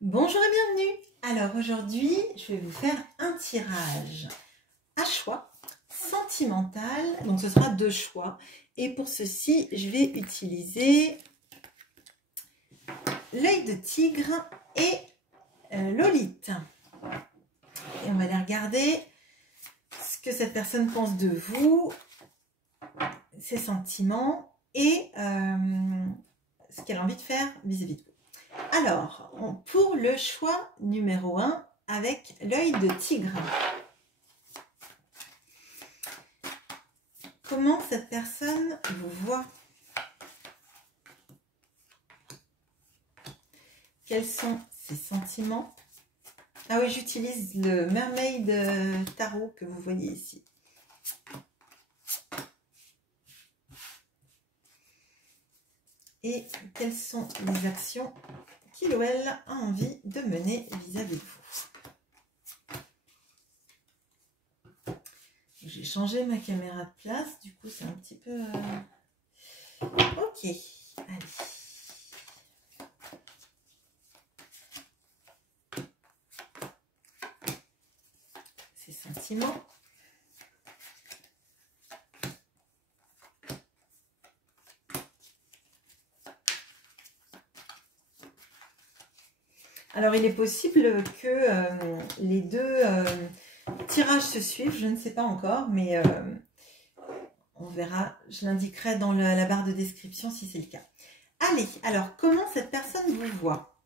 Bonjour et bienvenue. Alors aujourd'hui, je vais vous faire un tirage à choix sentimental. Donc ce sera 2 choix. Et pour ceci, je vais utiliser l'œil de tigre et Lolite. Et on va aller regarder ce que cette personne pense de vous, ses sentiments et ce qu'elle a envie de faire vis-à-vis de vous. Alors, pour le choix numéro 1, avec l'œil de tigre. Comment cette personne vous voit? Quels sont ses sentiments? Ah oui, j'utilise le Mermaid Tarot que vous voyez ici. Et quelles sont les actions qu'il ou elle a envie de mener vis-à-vis de vous. J'ai changé ma caméra de place, du coup c'est un petit peu... Ok, allez. Ces sentiments. Alors, il est possible que les deux tirages se suivent, je ne sais pas encore, mais on verra, je l'indiquerai dans la barre de description si c'est le cas. Allez, alors, comment cette personne vous voit?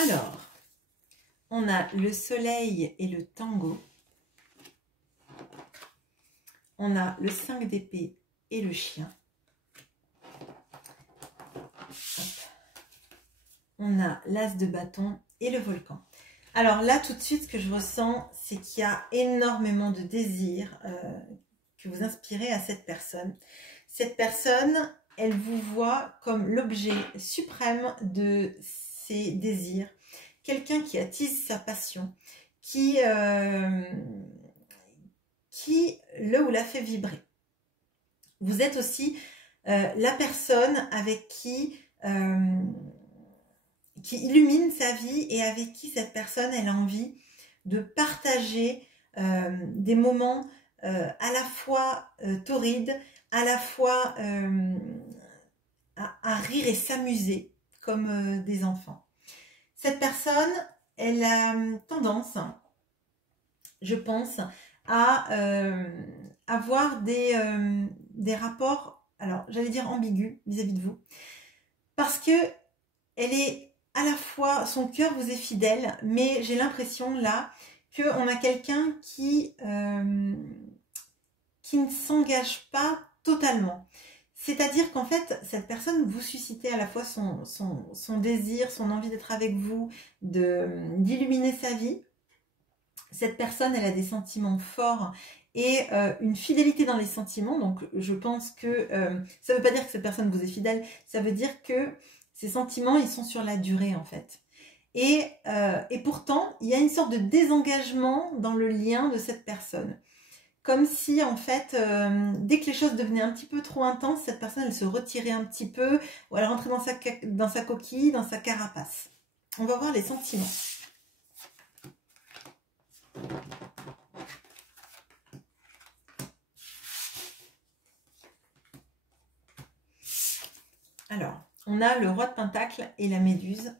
Alors, on a le soleil et le tango. On a le 5 d'épée et le chien. On a l'as de bâton et le volcan. Alors là, tout de suite, ce que je ressens, c'est qu'il y a énormément de désir que vous inspirez à cette personne. Cette personne, elle vous voit comme l'objet suprême de ses désirs. Quelqu'un qui attise sa passion, qui le ou la fait vibrer. Vous êtes aussi la personne avec qui illumine sa vie et avec qui cette personne elle a envie de partager des moments à la fois torrides, à la fois à rire et s'amuser comme des enfants. Cette personne, elle a tendance, je pense, à avoir des rapports, alors j'allais dire ambigus vis-à-vis de vous, parce que elle est à la fois, son cœur vous est fidèle, mais j'ai l'impression là qu'on a quelqu'un qui ne s'engage pas totalement. C'est-à-dire qu'en fait, cette personne vous suscitez à la fois son désir, son envie d'être avec vous, d'illuminer sa vie. Cette personne, elle a des sentiments forts et une fidélité dans les sentiments. Donc, je pense que ça ne veut pas dire que cette personne vous est fidèle. Ça veut dire que ces sentiments, ils sont sur la durée, en fait. Et pourtant, il y a une sorte de désengagement dans le lien de cette personne. Comme si, en fait, dès que les choses devenaient un petit peu trop intenses, cette personne, elle se retirait un petit peu ou elle rentrait dans sa coquille, dans sa carapace. On va voir les sentiments. Alors, on a le roi de pentacle et la méduse.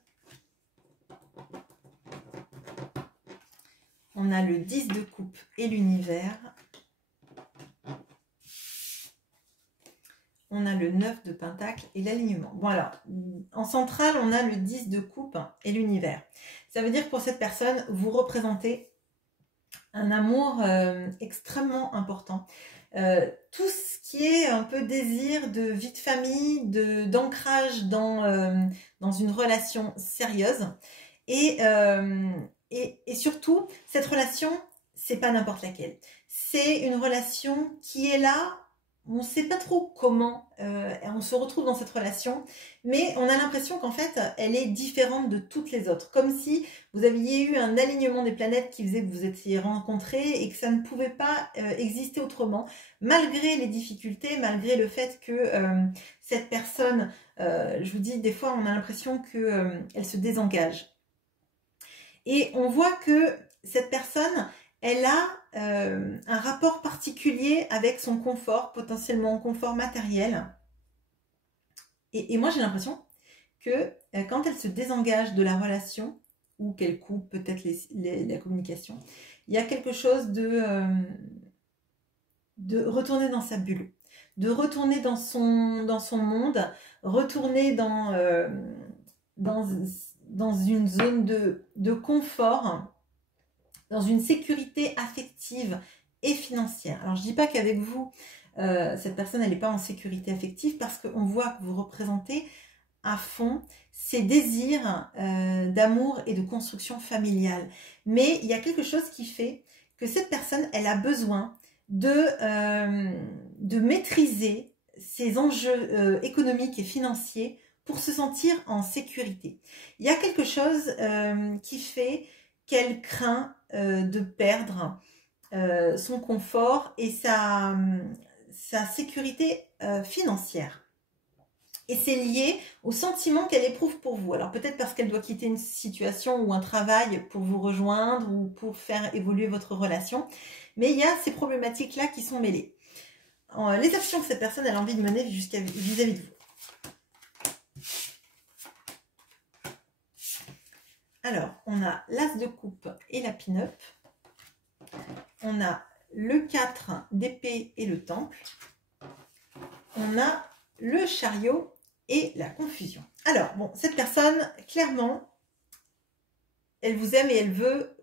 On a le 10 de coupe et l'univers. On a le 9 de pentacle et l'alignement. Bon alors, en centrale, on a le 10 de coupe et l'univers. Ça veut dire que pour cette personne, vous représentez un amour extrêmement important. Tout ce qui est un peu désir de vie de famille, d'ancrage dans une relation sérieuse. Et surtout, cette relation, c'est pas n'importe laquelle. C'est une relation qui est là ne sait pas trop comment on se retrouve dans cette relation, mais on a l'impression qu'en fait, elle est différente de toutes les autres. Comme si vous aviez eu un alignement des planètes qui faisait que vous étiez rencontrés et que ça ne pouvait pas exister autrement, malgré les difficultés, malgré le fait que cette personne, je vous dis, des fois, on a l'impression qu'elle se désengage. Et on voit que cette personne, elle a un rapport particulier avec son confort, potentiellement confort matériel. Et moi, j'ai l'impression que quand elle se désengage de la relation, ou qu'elle coupe peut-être la communication, il y a quelque chose de retourner dans sa bulle, de retourner dans son monde, retourner dans une zone de confort, dans une sécurité affective et financière. Alors, je ne dis pas qu'avec vous, cette personne, elle n'est pas en sécurité affective parce qu'on voit que vous représentez à fond ses désirs d'amour et de construction familiale. Mais il y a quelque chose qui fait que cette personne, elle a besoin de maîtriser ses enjeux économiques et financiers pour se sentir en sécurité. Il y a quelque chose qui fait qu'elle craint de perdre son confort et sa sécurité financière. Et c'est lié au sentiment qu'elle éprouve pour vous. Alors peut-être parce qu'elle doit quitter une situation ou un travail pour vous rejoindre ou pour faire évoluer votre relation. Mais il y a ces problématiques-là qui sont mêlées. Les actions que cette personne a envie de mener vis-à-vis de vous. Alors, on a l'As de coupe et la pin-up. On a le 4 d'épée et le temple. On a le chariot et la confusion. Alors, bon, cette personne, clairement, elle vous aime et elle veut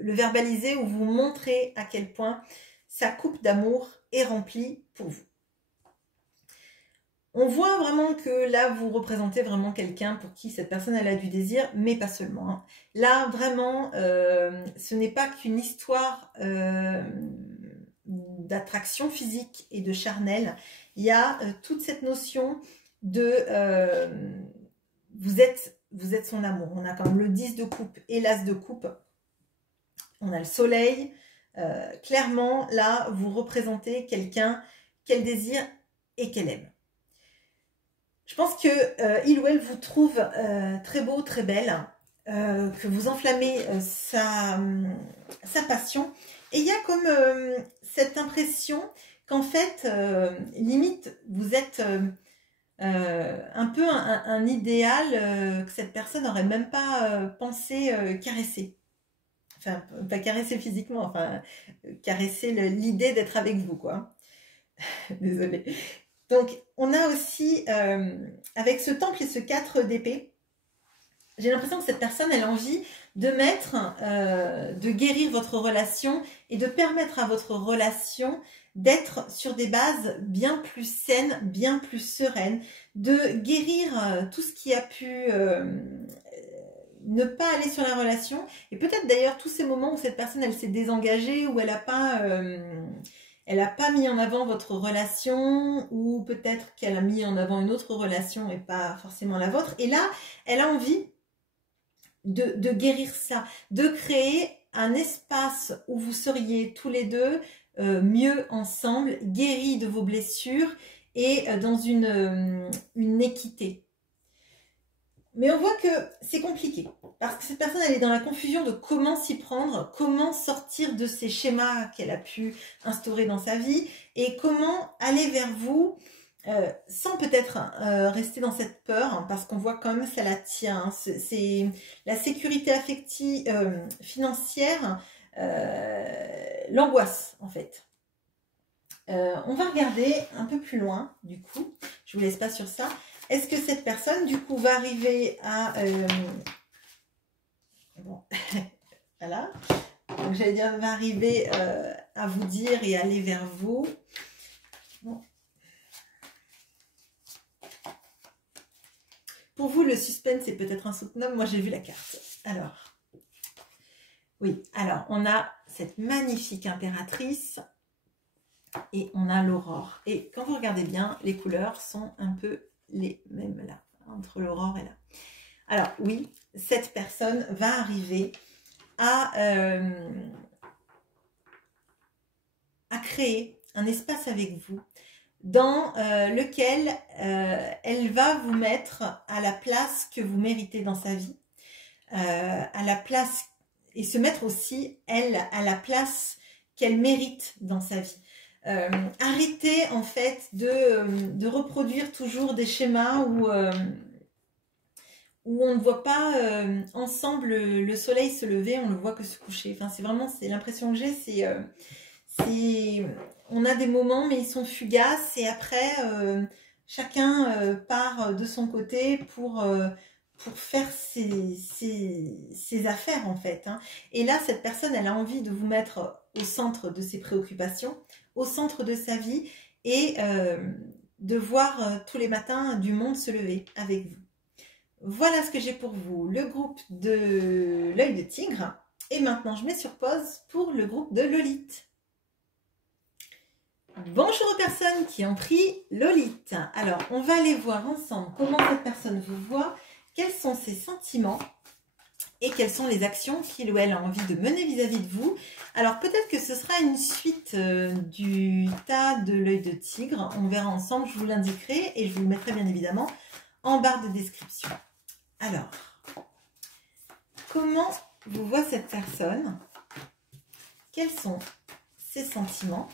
le verbaliser ou vous montrer à quel point sa coupe d'amour est remplie pour vous. On voit vraiment que là, vous représentez vraiment quelqu'un pour qui cette personne, elle a du désir, mais pas seulement. Hein. Là, vraiment, ce n'est pas qu'une histoire d'attraction physique et de charnel. Il y a toute cette notion de vous êtes son amour. On a quand même le 10 de coupe et l'As de coupe. On a le soleil. Clairement, là, vous représentez quelqu'un qu'elle désire et qu'elle aime. Je pense que il ou elle vous trouve très beau, très belle, que vous enflammez sa passion. Et il y a comme cette impression qu'en fait, limite, vous êtes un peu un idéal que cette personne n'aurait même pas pensé caresser. Enfin, pas caresser physiquement, enfin, caresser l'idée d'être avec vous, quoi. Désolée. Donc, on a aussi, avec ce temple et ce 4 d'épée, j'ai l'impression que cette personne, elle a envie de de guérir votre relation et de permettre à votre relation d'être sur des bases bien plus saines, bien plus sereines, de guérir tout ce qui a pu ne pas aller sur la relation. Et peut-être d'ailleurs tous ces moments où cette personne, elle s'est désengagée, où elle n'a pas mis en avant votre relation, ou peut-être qu'elle a mis en avant une autre relation et pas forcément la vôtre. Et là, elle a envie de guérir ça, de créer un espace où vous seriez tous les deux mieux ensemble, guéris de vos blessures et dans une équité. Mais on voit que c'est compliqué, parce que cette personne, elle est dans la confusion de comment s'y prendre, comment sortir de ces schémas qu'elle a pu instaurer dans sa vie, et comment aller vers vous, sans peut-être rester dans cette peur, hein, parce qu'on voit quand même ça la tient. Hein, c'est la sécurité affective, financière, l'angoisse en fait. On va regarder un peu plus loin, du coup, je vous laisse pas sur ça. Est-ce que cette personne, du coup, va arriver à... Bon, voilà. Donc, j'allais dire, va arriver à vous dire et aller vers vous. Bon. Pour vous, le suspense est peut-être insoutenable. Moi, j'ai vu la carte. Alors, oui. Alors, on a cette magnifique impératrice Et on a l'aurore. Et quand vous regardez bien, les couleurs sont un peu les mêmes là, entre l'aurore et là. Alors oui, cette personne va arriver à créer un espace avec vous dans lequel elle va vous mettre à la place que vous méritez dans sa vie, à la place, et se mettre aussi, elle, à la place qu'elle mérite dans sa vie. Arrêtez en fait de reproduire toujours des schémas où on ne voit pas ensemble le soleil se lever, on ne le voit que se coucher. Enfin, c'est vraiment, c'est l'impression que j'ai, on a des moments mais ils sont fugaces et après chacun part de son côté pour faire ses affaires en fait, hein. Et là, cette personne, elle a envie de vous mettre au centre de ses préoccupations, au centre de sa vie et de voir tous les matins du monde se lever avec vous. Voilà ce que j'ai pour vous, le groupe de l'œil de tigre. Et maintenant, je mets sur pause pour le groupe de Lolite. Bonjour aux personnes qui ont pris Lolite. Alors, on va aller voir ensemble comment cette personne vous voit, quels sont ses sentiments et quelles sont les actions qu'il ou elle a envie de mener vis-à-vis de vous. Alors, peut-être que ce sera une suite du tas de l'œil de tigre. On verra ensemble, je vous l'indiquerai et je vous le mettrai bien évidemment en barre de description. Alors, comment vous voit cette personne? Quels sont ses sentiments?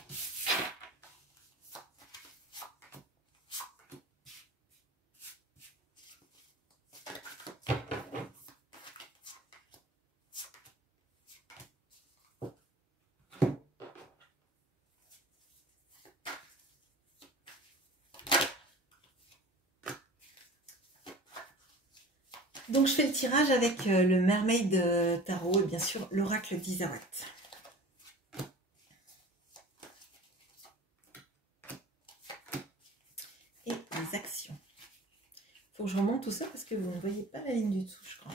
Donc, je fais le tirage avec le Mermaid Tarot et bien sûr l'oracle d'Isarat. Et les actions. Il faut que je remonte tout ça parce que vous ne voyez pas la ligne du dessous, je crois.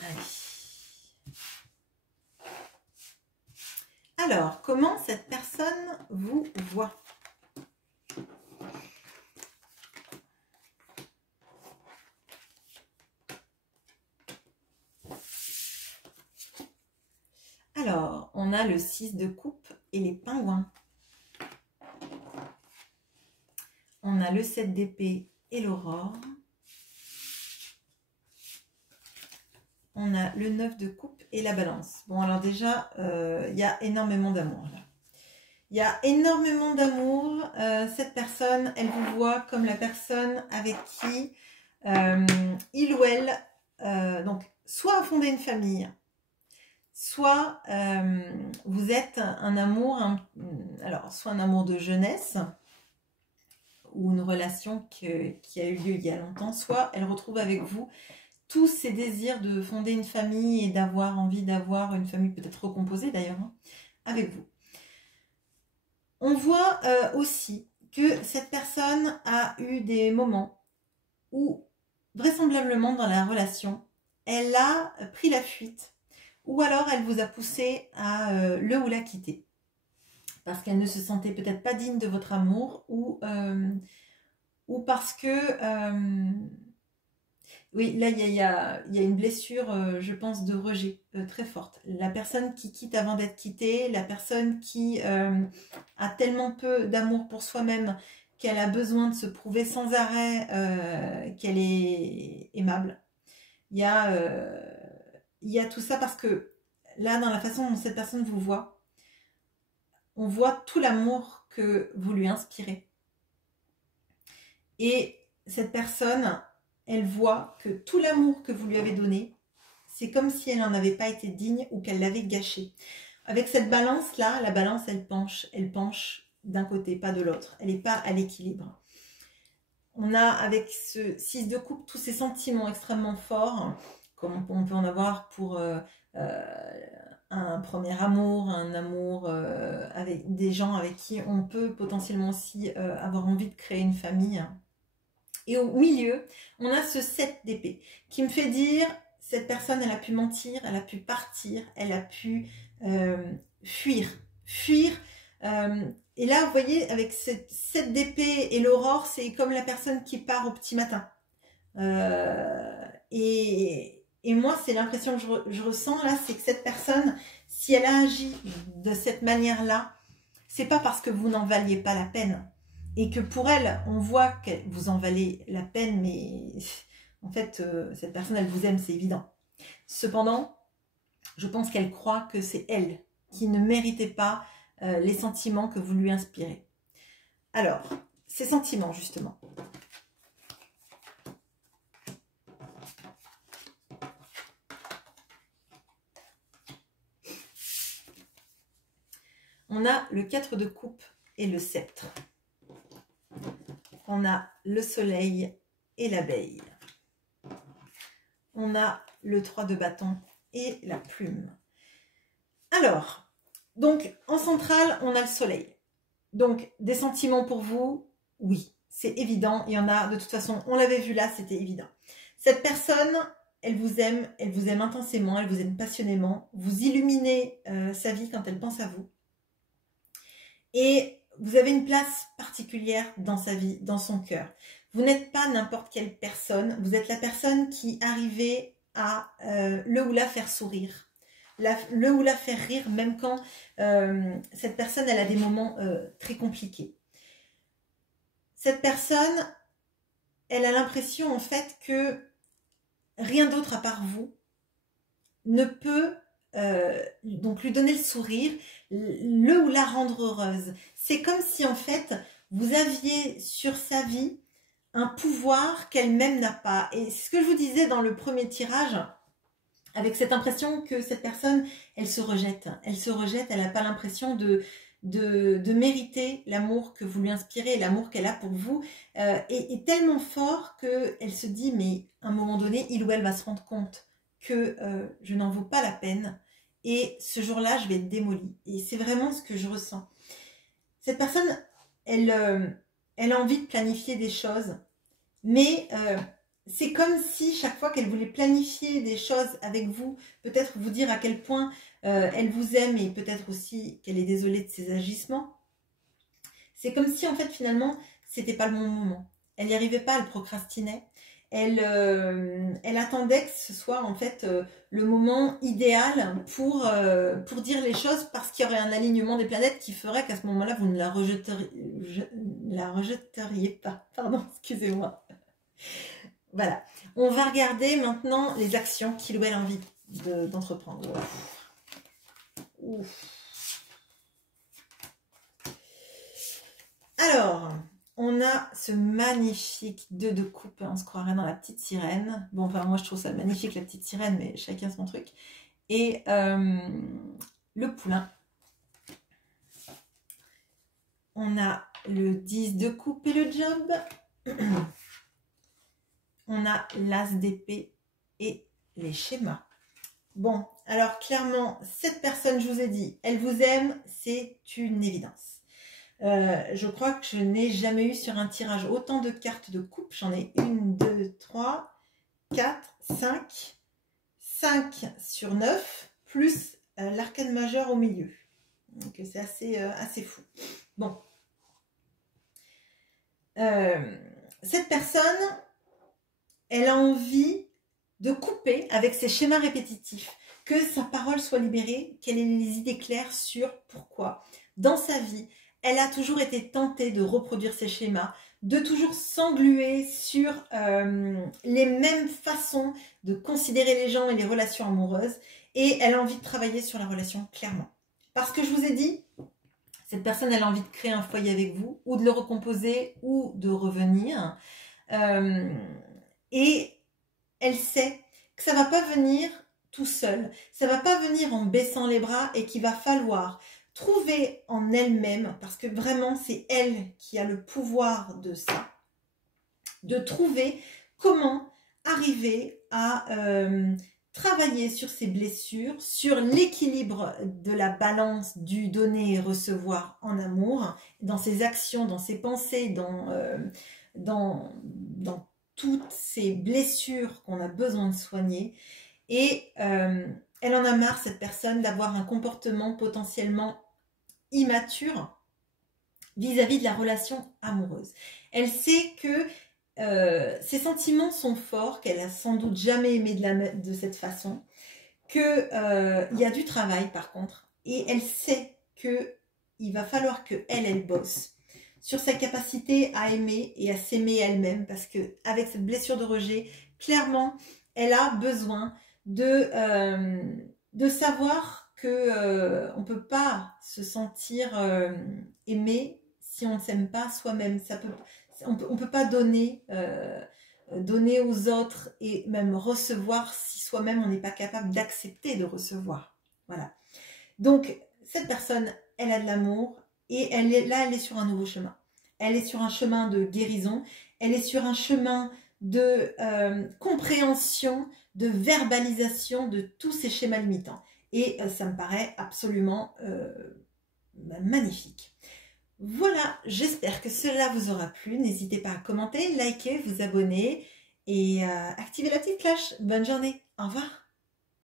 Allez. Alors, comment cette personne vous voit? Alors, on a le 6 de coupe et les pingouins. On a le 7 d'épée et l'aurore. On a le 9 de coupe et la balance. Bon, alors déjà, il y a énormément d'amour là. Il y a énormément d'amour. Cette personne, elle vous voit comme la personne avec qui il ou elle, donc, soit a fondé une famille, soit vous êtes un amour, alors soit un amour de jeunesse ou une relation qui a eu lieu il y a longtemps, soit elle retrouve avec vous tous ces désirs de fonder une famille et d'avoir envie d'avoir une famille peut-être recomposée d'ailleurs, hein, avec vous. On voit aussi que cette personne a eu des moments où vraisemblablement dans la relation, elle a pris la fuite ou alors elle vous a poussé à le ou la quitter parce qu'elle ne se sentait peut-être pas digne de votre amour ou parce que oui, là il y a une blessure, je pense, de rejet très forte. La personne qui quitte avant d'être quittée, la personne qui a tellement peu d'amour pour soi-même qu'elle a besoin de se prouver sans arrêt qu'elle est aimable. Il y a tout ça parce que là, dans la façon dont cette personne vous voit, on voit tout l'amour que vous lui inspirez. Et cette personne, elle voit que tout l'amour que vous lui avez donné, c'est comme si elle n'en avait pas été digne ou qu'elle l'avait gâché. Avec cette balance-là, la balance, elle penche d'un côté, pas de l'autre. Elle n'est pas à l'équilibre. On a avec ce 6 de coupe tous ces sentiments extrêmement forts, comme on peut en avoir pour un premier amour, un amour avec des gens avec qui on peut potentiellement aussi avoir envie de créer une famille. Et au milieu, on a ce 7 d'épée qui me fait dire, cette personne, elle a pu mentir, elle a pu partir, elle a pu fuir. Et là, vous voyez, avec cette 7 d'épée et l'aurore, c'est comme la personne qui part au petit matin. Et moi, c'est l'impression que je ressens là, c'est que cette personne, si elle a agi de cette manière-là, c'est pas parce que vous n'en valiez pas la peine. Et que pour elle, on voit que vous en valez la peine, mais en fait, cette personne, elle vous aime, c'est évident. Cependant, je pense qu'elle croit que c'est elle qui ne méritait pas les sentiments que vous lui inspirez. Alors, ces sentiments, justement. On a le 4 de coupe et le sceptre. On a le soleil et l'abeille. On a le 3 de bâton et la plume. Alors, donc en centrale, on a le soleil. Donc, des sentiments pour vous, oui, c'est évident. Il y en a, de toute façon, on l'avait vu là, c'était évident. Cette personne, elle vous aime intensément, elle vous aime passionnément. Vous illuminez sa vie quand elle pense à vous. Et vous avez une place particulière dans sa vie, dans son cœur. Vous n'êtes pas n'importe quelle personne, vous êtes la personne qui arrivait à le ou la faire sourire, le ou la faire rire, même quand cette personne elle a des moments très compliqués. Cette personne, elle a l'impression en fait que rien d'autre à part vous ne peut donc lui donner le sourire, le ou la rendre heureuse. C'est comme si en fait vous aviez sur sa vie un pouvoir qu'elle-même n'a pas. Et c'est ce que je vous disais dans le premier tirage, avec cette impression que cette personne, elle se rejette, elle n'a pas l'impression de mériter l'amour que vous lui inspirez, l'amour qu'elle a pour vous, est tellement fort qu'elle se dit, mais à un moment donné, il ou elle va se rendre compte que je n'en vaux pas la peine, et ce jour-là, je vais être démolie. Et c'est vraiment ce que je ressens. Cette personne, elle a envie de planifier des choses, mais c'est comme si chaque fois qu'elle voulait planifier des choses avec vous, peut-être vous dire à quel point elle vous aime et peut-être aussi qu'elle est désolée de ses agissements, c'est comme si en fait finalement, c'était pas le bon moment. Elle n'y arrivait pas, elle procrastinait. Elle attendait que ce soit en fait le moment idéal pour dire les choses, parce qu'il y aurait un alignement des planètes qui ferait qu'à ce moment-là, vous ne la rejetteriez pas. Pardon, excusez-moi. Voilà. On va regarder maintenant les actions qu'il ou elle a envie d'entreprendre. Alors... on a ce magnifique 2 de coupe, on se croirait dans la petite sirène. Bon, enfin, moi, je trouve ça magnifique, la petite sirène, mais chacun son truc. Et le poulain. On a le 10 de coupe et le job. On a l'as d'épée et les schémas. Bon, alors clairement, cette personne, je vous ai dit, elle vous aime, c'est une évidence. Je crois que je n'ai jamais eu sur un tirage autant de cartes de coupe. J'en ai 1, 2, 3, 4, 5. 5 sur 9, plus l'arcane majeure au milieu. Donc c'est assez fou. Bon. Cette personne, elle a envie de couper avec ses schémas répétitifs, que sa parole soit libérée, qu'elle ait les idées claires sur pourquoi. Dans sa vie, elle a toujours été tentée de reproduire ces schémas, de toujours s'engluer sur les mêmes façons de considérer les gens et les relations amoureuses. Et elle a envie de travailler sur la relation clairement. Parce que je vous ai dit, cette personne, elle a envie de créer un foyer avec vous, ou de le recomposer, ou de revenir. Et elle sait que ça ne va pas venir tout seul. Ça ne va pas venir en baissant les bras, et qu'il va falloir trouver en elle-même, parce que vraiment c'est elle qui a le pouvoir de ça, de trouver comment arriver à travailler sur ses blessures, sur l'équilibre de la balance du donner et recevoir en amour, dans ses actions, dans ses pensées, dans toutes ces blessures qu'on a besoin de soigner. Et elle en a marre, cette personne, d'avoir un comportement potentiellement immature vis-à-vis de la relation amoureuse. Elle sait que ses sentiments sont forts, qu'elle a sans doute jamais aimé de cette façon, qu'il y a du travail par contre, et elle sait qu'il va falloir qu'elle bosse sur sa capacité à aimer et à s'aimer elle-même, parce qu'avec cette blessure de rejet, clairement, elle a besoin de savoir qu'on ne peut pas se sentir aimé si on ne s'aime pas soi-même. On peut pas donner aux autres et même recevoir si soi-même on n'est pas capable d'accepter de recevoir. Voilà. Donc, cette personne, elle a de l'amour et elle est sur un nouveau chemin. Elle est sur un chemin de guérison, elle est sur un chemin de compréhension, de verbalisation de tous ces schémas limitants. Et ça me paraît absolument magnifique. Voilà, j'espère que cela vous aura plu. N'hésitez pas à commenter, liker, vous abonner et activer la petite cloche. Bonne journée, au revoir.